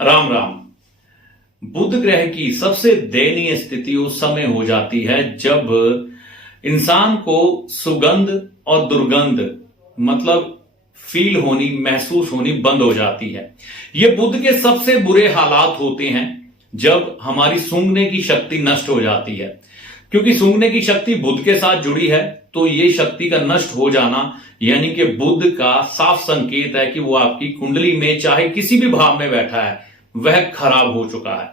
राम राम। बुध ग्रह की सबसे दयनीय स्थिति उस समय हो जाती है जब इंसान को सुगंध और दुर्गंध मतलब फील होनी, महसूस होनी बंद हो जाती है। ये बुध के सबसे बुरे हालात होते हैं जब हमारी सूंघने की शक्ति नष्ट हो जाती है, क्योंकि सूंघने की शक्ति बुध के साथ जुड़ी है। तो ये शक्ति का नष्ट हो जाना यानी कि बुध का साफ संकेत है कि वो आपकी कुंडली में चाहे किसी भी भाव में बैठा है वह खराब हो चुका है।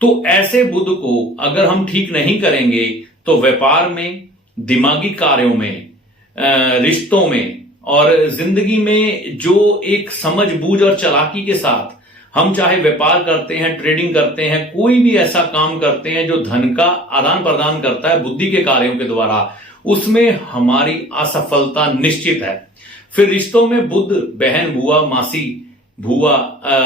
तो ऐसे बुध को अगर हम ठीक नहीं करेंगे तो व्यापार में, दिमागी कार्यों में, रिश्तों में और जिंदगी में जो एक समझ बूझ और चालाकी के साथ हम चाहे व्यापार करते हैं, ट्रेडिंग करते हैं, कोई भी ऐसा काम करते हैं जो धन का आदान प्रदान करता है बुद्धि के कार्यों के द्वारा, उसमें हमारी असफलता निश्चित है। फिर रिश्तों में बुध बहन, बुआ,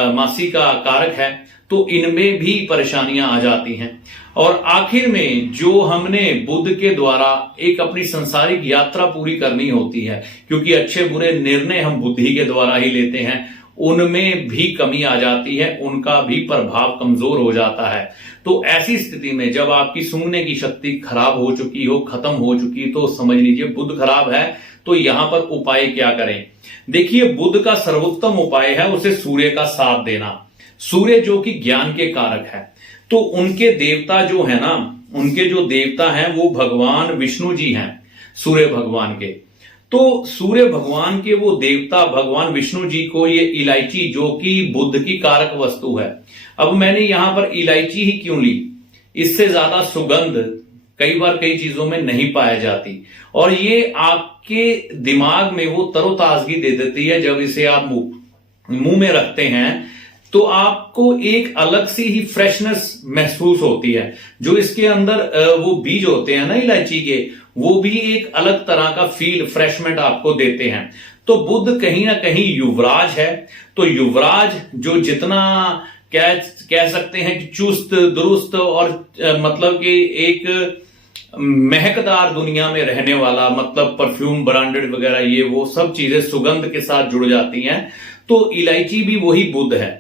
मासी का कारक है, तो इनमें भी परेशानियां आ जाती हैं। और आखिर में जो हमने बुध के द्वारा एक अपनी संसारिक यात्रा पूरी करनी होती है, क्योंकि अच्छे बुरे निर्णय हम बुद्धि के द्वारा ही लेते हैं, उनमें भी कमी आ जाती है, उनका भी प्रभाव कमजोर हो जाता है। तो ऐसी स्थिति में जब आपकी सूंघने की शक्ति खराब हो चुकी हो, खत्म हो चुकी, तो समझ लीजिए बुध खराब है। तो यहां पर उपाय क्या करें? देखिए, बुध का सर्वोत्तम उपाय है उसे सूर्य का साथ देना। सूर्य जो कि ज्ञान के कारक है, तो उनके देवता जो है ना, उनके जो देवता हैं वो भगवान विष्णु जी हैं, सूर्य भगवान के। तो सूर्य भगवान के वो देवता भगवान विष्णु जी को ये इलायची, जो कि बुध की कारक वस्तु है, अब मैंने यहां पर इलायची ही क्यों ली, इससे ज्यादा सुगंध कई बार कई चीजों में नहीं पाया जाती, और ये आपके दिमाग में वो तरोताजगी दे देती है। जब इसे आप मुंह में रखते हैं तो आपको एक अलग सी ही फ्रेशनेस महसूस होती है। जो इसके अंदर वो बीज होते हैं ना इलायची के, वो भी एक अलग तरह का फील, फ्रेशमेंट आपको देते हैं। तो बुध कहीं ना कहीं युवराज है। तो युवराज जो जितना कह सकते हैं कि चुस्त दुरुस्त और मतलब कि एक महकदार दुनिया में रहने वाला, मतलब परफ्यूम, ब्रांडेड वगैरह, ये वो सब चीजें सुगंध के साथ जुड़ जाती हैं। तो इलायची भी वही बुध है,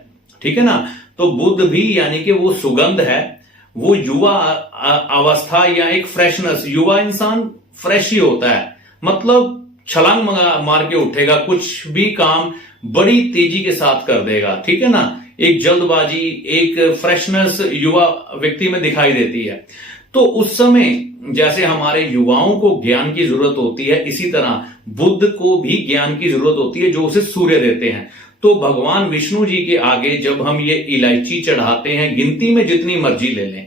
ठीक है ना। तो बुध भी यानी कि वो सुगंध है, वो युवा अवस्था या एक फ्रेशनेस। युवा इंसान फ्रेश ही होता है, मतलब छलांग मार के उठेगा, कुछ भी काम बड़ी तेजी के साथ कर देगा, ठीक है ना। एक जल्दबाजी, एक फ्रेशनेस युवा व्यक्ति में दिखाई देती है। तो उस समय जैसे हमारे युवाओं को ज्ञान की जरूरत होती है, इसी तरह बुध को भी ज्ञान की जरूरत होती है जो उसे सूर्य देते हैं। तो भगवान विष्णु जी के आगे जब हम ये इलायची चढ़ाते हैं, गिनती में जितनी मर्जी ले लें,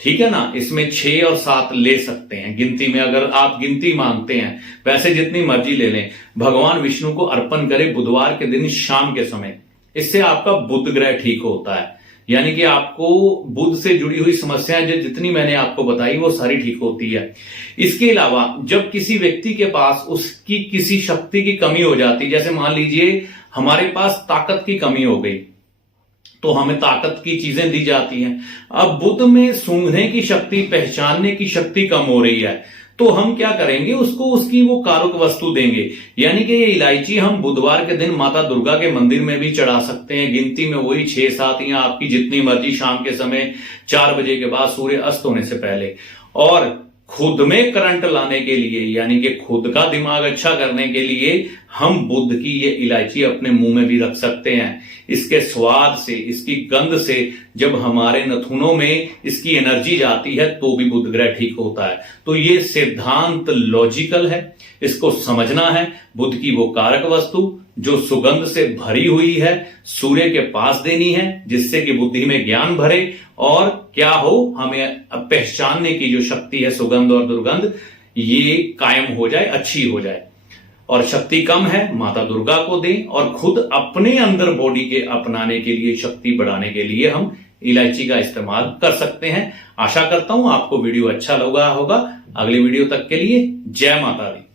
ठीक है ना, इसमें 6 और 7 ले सकते हैं गिनती में, अगर आप गिनती मांगते हैं, वैसे जितनी मर्जी ले लें, भगवान विष्णु को अर्पण करें बुधवार के दिन शाम के समय। इससे आपका बुध ग्रह ठीक होता है, यानी कि आपको बुध से जुड़ी हुई समस्याएं जो जितनी मैंने आपको बताई वो सारी ठीक होती है। इसके अलावा जब किसी व्यक्ति के पास उसकी किसी शक्ति की कमी हो जाती है, जैसे मान लीजिए हमारे पास ताकत की कमी हो गई, तो हमें ताकत की चीजें दी जाती हैं। अब बुध में सूंघने की शक्ति, पहचानने की शक्ति कम हो रही है, तो हम क्या करेंगे, उसको उसकी वो कारक वस्तु देंगे। यानी कि ये इलायची हम बुधवार के दिन माता दुर्गा के मंदिर में भी चढ़ा सकते हैं, गिनती में वही 6-7 या आपकी जितनी मर्जी, शाम के समय 4 बजे के बाद, सूर्य अस्त होने से पहले। और खुद में करंट लाने के लिए, यानी कि खुद का दिमाग अच्छा करने के लिए, हम बुध की ये इलायची अपने मुंह में भी रख सकते हैं। इसके स्वाद से, इसकी गंध से जब हमारे नथुनों में इसकी एनर्जी जाती है तो भी बुध ग्रह ठीक होता है। तो ये सिद्धांत लॉजिकल है, इसको समझना है। बुध की वो कारक वस्तु जो सुगंध से भरी हुई है, सूर्य के पास देनी है, जिससे कि बुद्धि में ज्ञान भरे और क्या हो, हमें पहचानने की जो शक्ति है, सुगंध और दुर्गंध, ये कायम हो जाए, अच्छी हो जाए। और शक्ति कम है, माता दुर्गा को दें, और खुद अपने अंदर बॉडी के अपनाने के लिए, शक्ति बढ़ाने के लिए हम इलायची का इस्तेमाल कर सकते हैं। आशा करता हूं आपको वीडियो अच्छा लगा होगा। अगले वीडियो तक के लिए जय माता दी।